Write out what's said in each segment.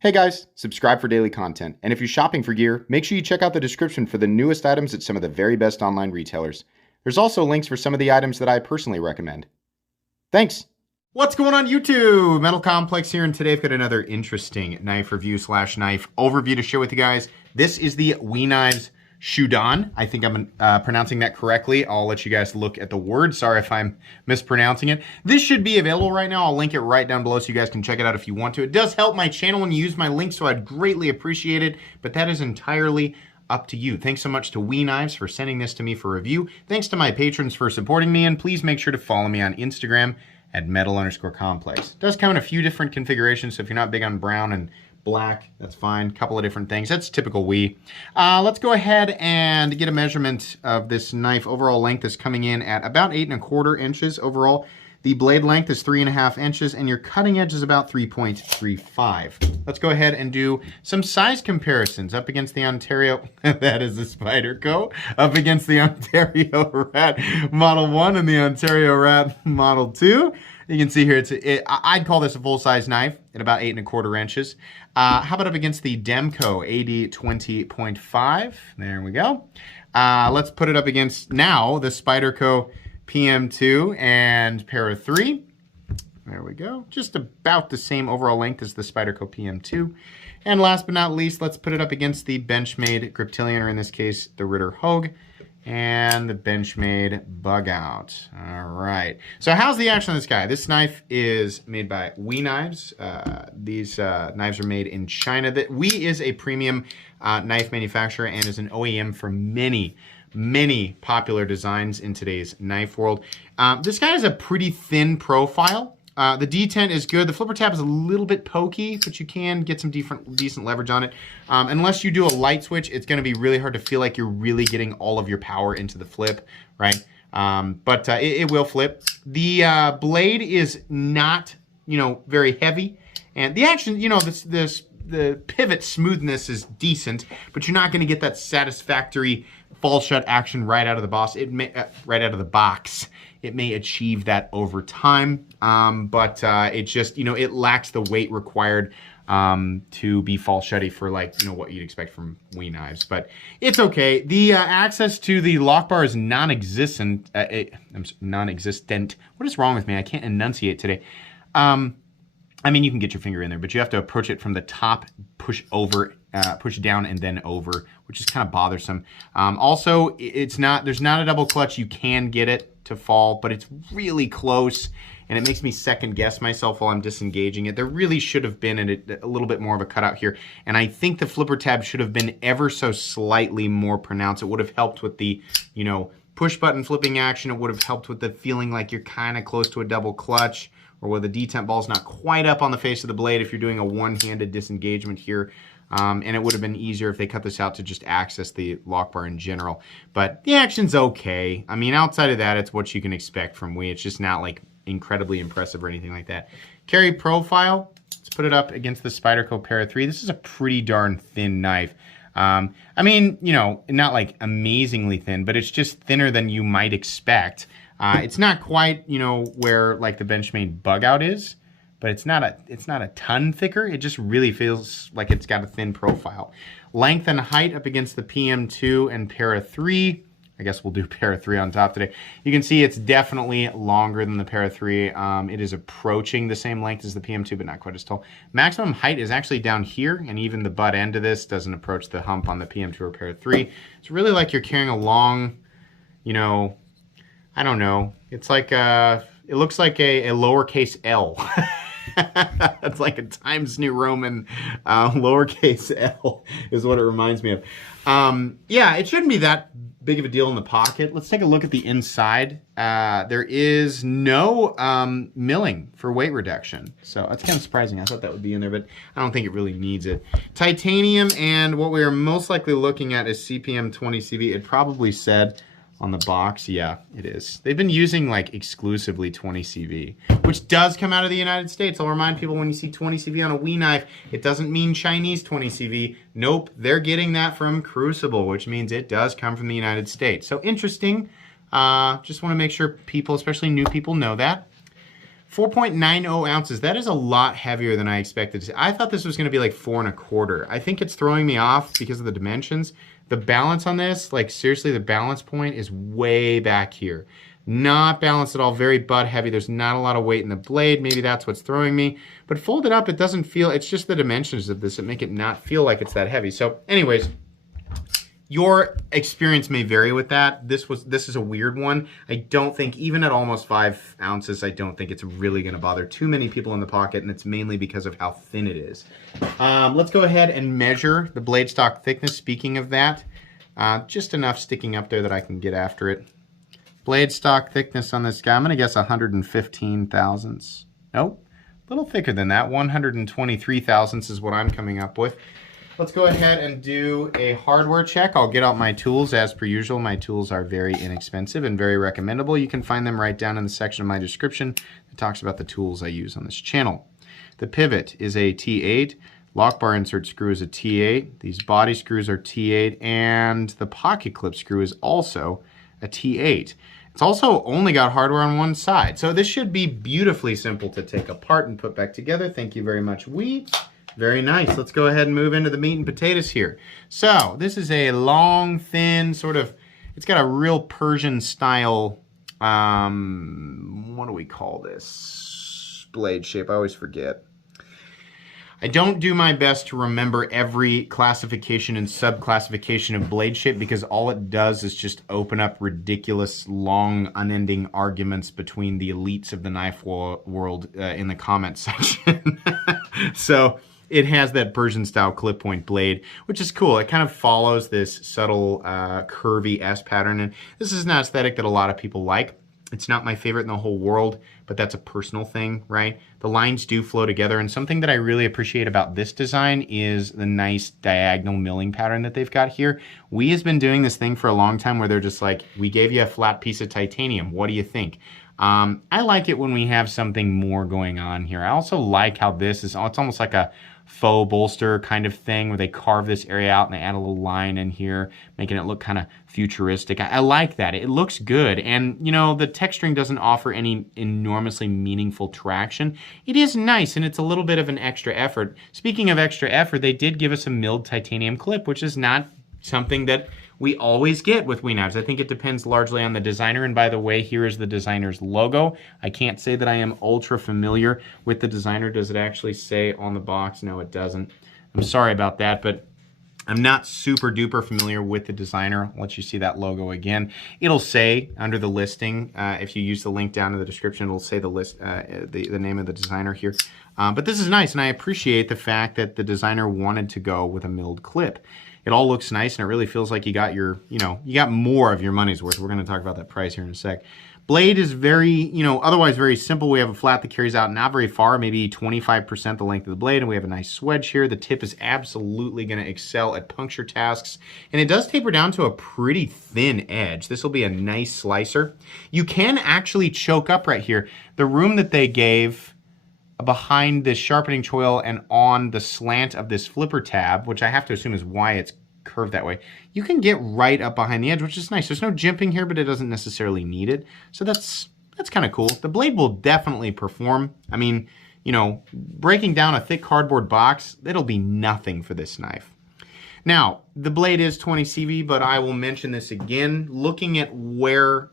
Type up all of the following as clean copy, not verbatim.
Hey guys, subscribe for daily content. And if you're shopping for gear, make sure you check out the description for the newest items at some of the very best online retailers. There's also links for some of the items that I personally recommend. Thanks! What's going on YouTube? Metal Complex here, and today I've got another interesting knife review / knife overview to share with you guys. This is the WE Knives Shuddan. I think I'm pronouncing that correctly. I'll let you guys look at the word. Sorry if I'm mispronouncing it. This should be available right now. I'll link it right down below so you guys can check it out if you want to. It does help my channel when you use my link, so I'd greatly appreciate it, but that is entirely up to you. Thanks so much to WE Knives for sending this to me for review. Thanks to my patrons for supporting me, and please make sure to follow me on Instagram at metal_complex. It does come in a few different configurations, so if you're not big on brown and black, that's fine. Couple of different things. That's typical WE. Let's go ahead and get a measurement of this knife. Overall length is coming in at about 8¼ inches overall. The blade length is 3½ inches, and your cutting edge is about 3.35. Let's go ahead and do some size comparisons up against the Ontario. That is the Spyderco. Up against the Ontario Rat Model 1 and the Ontario Rat Model 2. You can see here, I'd call this a full-size knife at about 8¼ inches. How about up against the Demco AD 20.5? There we go. Let's put it up against now the Spyderco PM2 and Para 3. There we go. Just about the same overall length as the Spyderco PM2. And last but not least, let's put it up against the Benchmade Griptilian, or in this case, the Ritter Hogue, and the Benchmade Bug Out. All right. So how's the action on this guy? This knife is made by WE Knives. These knives are made in China. WE is a premium knife manufacturer and is an OEM for many popular designs in today's knife world. This guy has a pretty thin profile. The detent is good. The flipper tab is a little bit pokey, but you can get some decent leverage on it. Unless you do a light switch, it's going to be really hard to feel like you're really getting all of your power into the flip, right? But it will flip. The blade is not, very heavy, and the action, the pivot smoothness is decent, but you're not going to get that satisfactory fall shut action right out of the box. Right out of the box. It may achieve that over time, but it just, it lacks the weight required to be fall shutty for what you'd expect from WE Knives. But it's okay. The access to the lock bar is non-existent. Non-existent. What is wrong with me? I can't enunciate today. I mean, you can get your finger in there, but you have to approach it from the top, push down and then over, which is kind of bothersome. Also, there's not a double clutch. You can get it to fall, but it's really close, and it makes me second guess myself while I'm disengaging it. There really should have been a little bit more of a cutout here, and I think the flipper tab should have been ever so slightly more pronounced. It would have helped with the, push button flipping action. It would have helped with the feeling like you're kind of close to a double clutch, or where the detent ball is not quite up on the face of the blade if you're doing a one-handed disengagement here. And it would have been easier if they cut this out to just access the lock bar in general. But the action's okay. I mean, outside of that, it's what you can expect from WE. It's just not incredibly impressive or anything like that. Carry profile, let's put it up against the Spyderco Para 3. This is a pretty darn thin knife. I mean, not amazingly thin, but it's just thinner than you might expect. It's not quite, where the Benchmade Bug Out is, but it's not a ton thicker. It just really feels like it's got a thin profile. Length and height up against the PM2 and Para 3. I guess we'll do Para 3 on top today. You can see it's definitely longer than the Para 3. It is approaching the same length as the PM2, but not quite as tall. Maximum height is actually down here, and even the butt end of this doesn't approach the hump on the PM2 or Para 3. It's really like you're carrying a long, I don't know. It's like it looks like a lowercase L. It's like a Times New Roman lowercase L is what it reminds me of. Yeah, it shouldn't be that big of a deal in the pocket. Let's take a look at the inside. There is no milling for weight reduction. So that's kind of surprising. I thought that would be in there, but I don't think it really needs it. Titanium, and what we are most likely looking at is CPM 20CV. It probably said on the box, yeah, it is. They've been using exclusively 20CV, which does come out of the United States. I'll remind people, when you see 20CV on a WE knife, it doesn't mean Chinese 20CV. Nope, they're getting that from Crucible, which means it does come from the United States. So interesting. Just want to make sure people, especially new people, know that. 4.90 ounces. That is a lot heavier than I expected. I thought this was going to be like 4.25. I think it's throwing me off because of the dimensions. The balance on this, like seriously, the balance point is way back here. Not balanced at all, very butt heavy. There's not a lot of weight in the blade. Maybe that's what's throwing me. But folded up, it doesn't feel, it's just the dimensions of this that make it not feel like it's that heavy. So anyways, your experience may vary with that. This is a weird one. I don't think, even at almost 5 ounces, I don't think it's really gonna bother too many people in the pocket, and it's mainly because of how thin it is. Let's go ahead and measure the blade stock thickness. Speaking of that, just enough sticking up there that I can get after it. Blade stock thickness on this guy, I'm gonna guess 115 thousandths. Nope, a little thicker than that. 123 thousandths is what I'm coming up with. Let's go ahead and do a hardware check. I'll get out my tools as per usual. My tools are very inexpensive and very recommendable. You can find them right down in the section of my description that talks about the tools I use on this channel. The pivot is a T8. Lock bar insert screw is a T8. These body screws are T8, and the pocket clip screw is also a T8. It's also only got hardware on one side. So this should be beautifully simple to take apart and put back together. Thank you very much, WE. Very nice. Let's go ahead and move into the meat and potatoes here. So this is a long, thin, sort of, it's got a real Persian style, what do we call this? Blade shape, I always forget. I don't do my best to remember every classification and subclassification of blade shape, because all it does is just open up ridiculous, long, unending arguments between the elites of the knife world in the comment section. So it has that Persian style clip point blade, which is cool. It kind of follows this subtle curvy S pattern, and this is an aesthetic that a lot of people like. It's not my favorite in the whole world, but that's a personal thing, right? The lines do flow together, and something that I really appreciate about this design is the nice diagonal milling pattern that they've got here. WE has been doing this thing for a long time where they're just like, we gave you a flat piece of titanium, what do you think? I like it when we have something more going on here. I also like how this is, it's almost like a faux bolster kind of thing where they carve this area out and they add a little line in here, making it look kind of futuristic. I like that. It looks good. And, you know, the texturing doesn't offer any enormously meaningful traction. It is nice, and it's a little bit of an extra effort. Speaking of extra effort, they did give us a milled titanium clip, which is not something that we always get with WE knives. I think it depends largely on the designer. And by the way, here is the designer's logo. I can't say that I am ultra familiar with the designer. Does it actually say on the box? No, it doesn't. I'm sorry about that, but I'm not super duper familiar with the designer. I'll let you see that logo again. It'll say under the listing, if you use the link down in the description, it'll say the list, the name of the designer here. But this is nice, and I appreciate the fact that the designer wanted to go with a milled clip. It all looks nice, and it really feels like you got your, you got more of your money's worth. We're going to talk about that price here in a sec. Blade is very, otherwise very simple. We have a flat that carries out not very far, maybe 25% the length of the blade, and we have a nice swedge here. The tip is absolutely going to excel at puncture tasks, and it does taper down to a pretty thin edge. This will be a nice slicer. You can actually choke up right here. The room that they gave behind this sharpening choil and on the slant of this flipper tab, which I have to assume is why it's curved that way, you can get right up behind the edge, which is nice. There's no jimping here, but it doesn't necessarily need it. So that's kind of cool. The blade will definitely perform. I mean, breaking down a thick cardboard box, it'll be nothing for this knife. Now, the blade is 20 CV, but I will mention this again. Looking at where,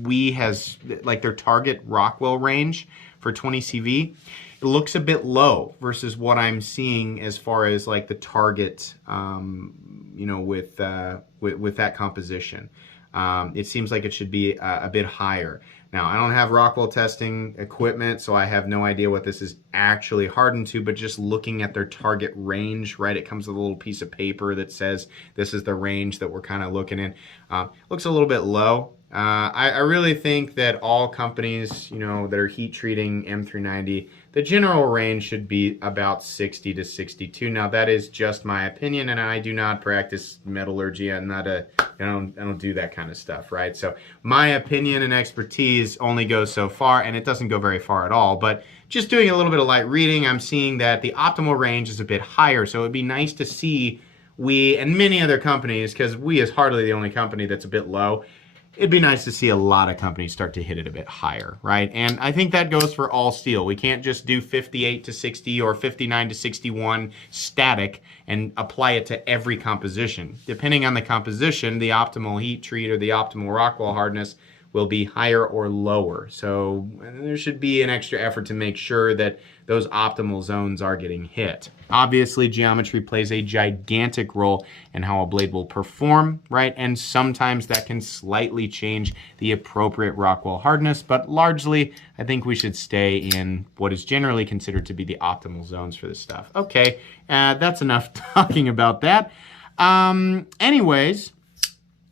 WE has, like, their target Rockwell range for 20 CV, it looks a bit low versus what I'm seeing as far as like the target, with that composition. It seems like it should be a bit higher. Now, I don't have Rockwell testing equipment, so I have no idea what this is actually hardened to, but just looking at their target range, right? It comes with a little piece of paper that says this is the range that we're kind of looking in. Looks a little bit low. I really think that all companies, that are heat treating M390, the general range should be about 60 to 62. Now, that is just my opinion, and I do not practice metallurgy. I'm not I don't do that kind of stuff, right? So my opinion and expertise only goes so far, and it doesn't go very far at all. But just doing a little bit of light reading, I'm seeing that the optimal range is a bit higher. So it'd be nice to see WE and many other companies, because WE is hardly the only company that's a bit low. it'd be nice to see a lot of companies start to hit it a bit higher, right? And I think that goes for all steel. We can't just do 58 to 60 or 59 to 61 static and apply it to every composition. Depending on the composition, the optimal heat treat or the optimal rock wall hardness will be higher or lower. So there should be an extra effort to make sure that those optimal zones are getting hit. Obviously, geometry plays a gigantic role in how a blade will perform, right? And sometimes that can slightly change the appropriate rock wall hardness, but largely, I think we should stay in what is generally considered to be the optimal zones for this stuff. Okay, that's enough talking about that. Anyways,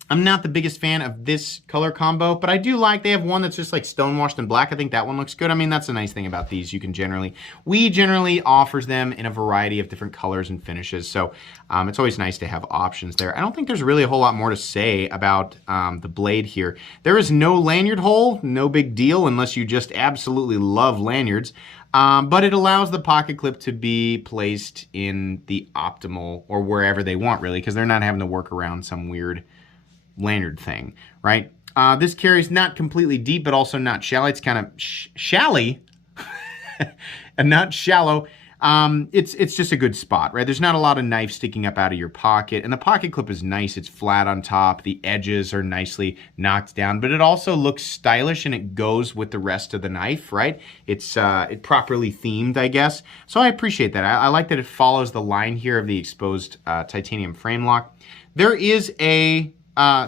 I'm not the biggest fan of this color combo, but I do like, they have one that's just like stonewashed in black. I think that one looks good. I mean, that's a nice thing about these. WE generally offers them in a variety of different colors and finishes. So it's always nice to have options there. I don't think there's really a whole lot more to say about the blade here. There is no lanyard hole, no big deal unless you just absolutely love lanyards. But it allows the pocket clip to be placed in the optimal or wherever they want really, because they're not having to work around some weird lanyard thing, right? This carries not completely deep, but also not shallow. It's kind of shally and not shallow. It's just a good spot, right? There's not a lot of knife sticking up out of your pocket, and the pocket clip is nice. It's flat on top. The edges are nicely knocked down, but it also looks stylish and it goes with the rest of the knife, right? It's properly themed, I guess. So I appreciate that. I like that it follows the line here of the exposed titanium frame lock. There is a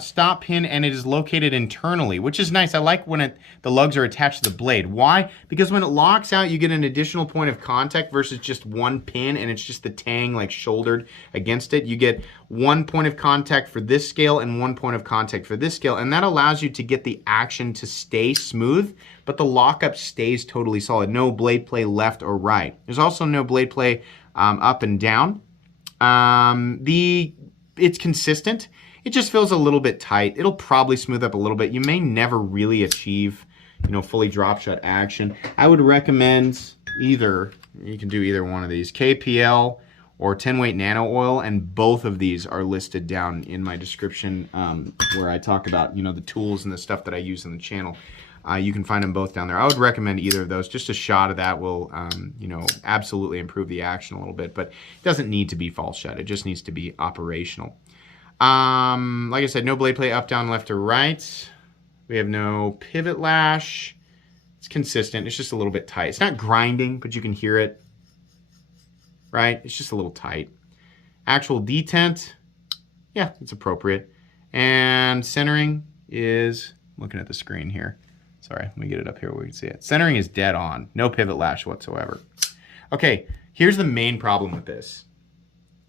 stop pin, and it is located internally, which is nice. I like when the lugs are attached to the blade. Why? Because when it locks out, you get an additional point of contact versus just one pin, and it's just the tang like shouldered against it. You get one point of contact for this scale and one point of contact for this scale, and that allows you to get the action to stay smooth, but the lockup stays totally solid. No blade play left or right. There's also no blade play up and down. It's consistent. It just feels a little bit tight. It'll probably smooth up a little bit. You may never really achieve, fully drop shut action. I would recommend you can do either one of these, KPL or 10 weight nano oil, and both of these are listed down in my description where I talk about, the tools and the stuff that I use on the channel. You can find them both down there. I would recommend either of those. Just a shot of that will, absolutely improve the action a little bit, but it doesn't need to be false shut. It just needs to be operational. Like I said, no blade play up, down, left, or right. We have no pivot lash. It's consistent. It's just a little bit tight. It's not grinding, but you can hear it, right? It's just a little tight. Actual detent, yeah, it's appropriate. And centering is, looking at the screen here. Sorry, let me get it up here where we can see it. Centering is dead on. No pivot lash whatsoever. Okay, here's the main problem with this.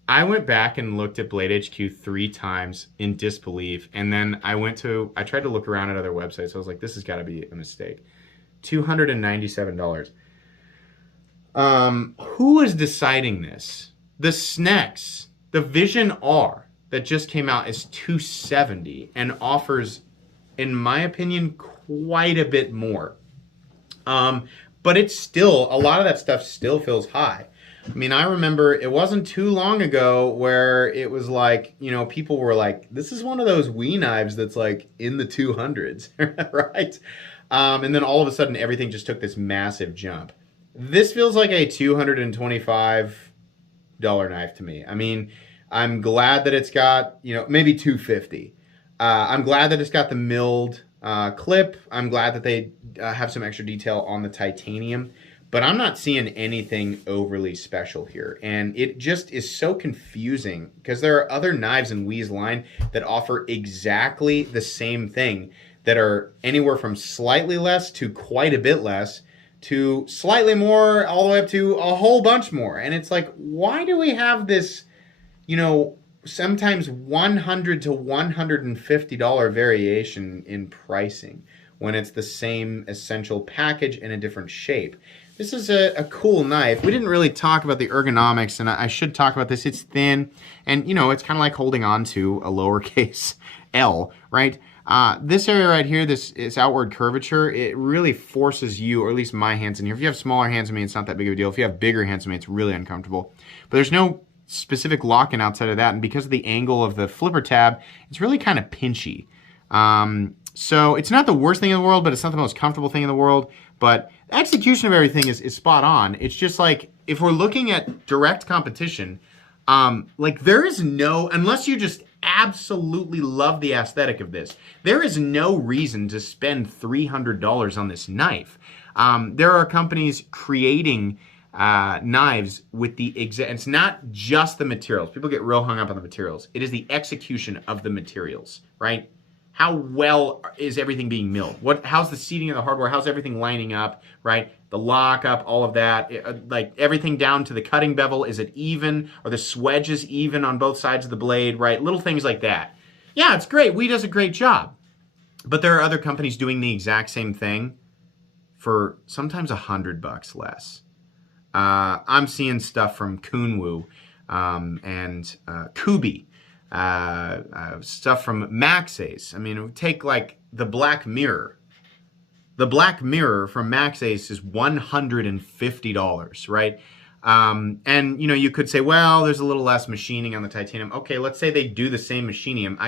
I went back and looked at Blade HQ 3 times in disbelief, and then I tried to look around at other websites. I was like, this has got to be a mistake. $297. Who is deciding this? The Snex, the Vision R that just came out is $270 and offers, in my opinion, quite a bit more. But it's still, a lot of that stuff still feels high. I mean, I remember it wasn't too long ago where it was like, people were like, this is one of those WE knives that's like in the 200s, right? And then all of a sudden, everything just took this massive jump. This feels like a $225 knife to me. I mean, I'm glad that it's got, maybe $250. I'm glad that it's got the milled clip. I'm glad that they have some extra detail on the titanium. But I'm not seeing anything overly special here. And it just is so confusing because there are other knives in WE's line that offer exactly the same thing that are anywhere from slightly less to quite a bit less to slightly more all the way up to a whole bunch more. And it's like, why do we have this, sometimes $100 to $150 variation in pricing when it's the same essential package in a different shape? This is a cool knife. We didn't really talk about the ergonomics, and I should talk about this. It's thin, and it's kind of like holding on to a lowercase L, right? This area right here, this outward curvature, it really forces you, or at least my hands in here. If you have smaller hands than me, it's not that big of a deal. If you have bigger hands than me, it's really uncomfortable. But there's no specific lock-in outside of that, and because of the angle of the flipper tab, it's really kind of pinchy. So it's not the worst thing in the world, but it's not the most comfortable thing in the world. But the execution of everything is spot on. It's just like, if we're looking at direct competition, like there is no, unless you just absolutely love the aesthetic of this, there is no reason to spend $300 on this knife. There are companies creating knives with the exact, it's not just the materials. People get real hung up on the materials. It is the execution of the materials, right? How well is everything being milled? How's the seating of the hardware? How's everything lining up, right? The lockup, all of that, like everything down to the cutting bevel. Is it even? Are the swedges even on both sides of the blade, right? Little things like that. Yeah, it's great. WE does a great job. But there are other companies doing the exact same thing for sometimes $100 less. I'm seeing stuff from Kunwu and Kubi. Stuff from Maxace. I mean, take like the Black Mirror. The Black Mirror from Maxace is $150, right? And you know, you could say, well, there's a little less machining on the titanium. Okay, let's say they do the same machinium.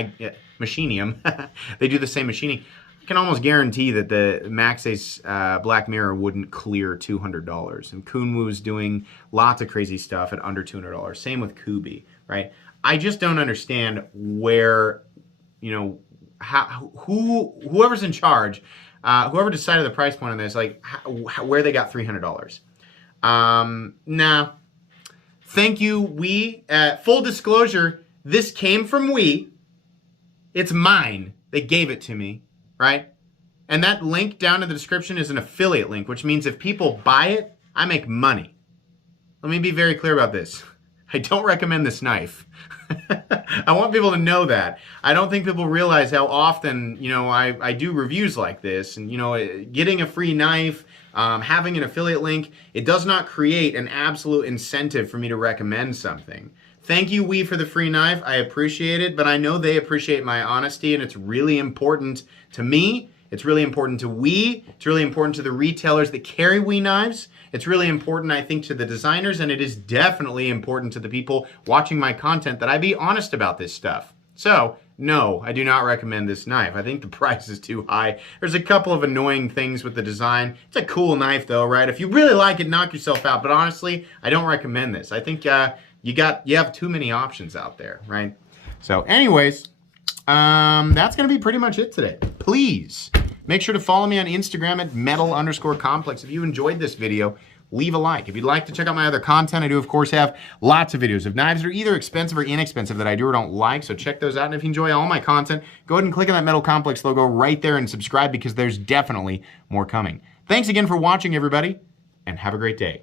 They do the same machining. I can almost guarantee that the Maxace Black Mirror wouldn't clear $200. And Kunwu's doing lots of crazy stuff at under $200. Same with Kubi, right? I just don't understand where, you know, whoever's in charge, whoever decided the price point on this, like where they got $300. Nah. Thank you, WE. Full disclosure, this came from WE. It's mine. They gave it to me, right? And that link down in the description is an affiliate link, which means if people buy it, I make money. Let me be very clear about this. I don't recommend this knife. I want people to know that. I don't think people realize how often, you know, I do reviews like this, and, you know, getting a free knife, having an affiliate link, it does not create an absolute incentive for me to recommend something. Thank you, WE, for the free knife. I appreciate it, but I know they appreciate my honesty, and it's really important to me. It's really important to WE. It's really important to the retailers that carry WE knives. It's really important, I think, to the designers, and it is definitely important to the people watching my content that I be honest about this stuff. So, no, I do not recommend this knife. I think the price is too high. There's a couple of annoying things with the design. It's a cool knife, though, right? If you really like it, knock yourself out. But honestly, I don't recommend this. I think you have too many options out there, right? So, anyways, that's going to be pretty much it today. Please make sure to follow me on Instagram at metal_complex. If you enjoyed this video, leave a like. If you'd like to check out my other content, I do, of course, have lots of videos of knives that are either expensive or inexpensive that I do or don't like, so check those out. And if you enjoy all my content, go ahead and click on that Metal Complex logo right there and subscribe, because there's definitely more coming. Thanks again for watching, everybody, and have a great day.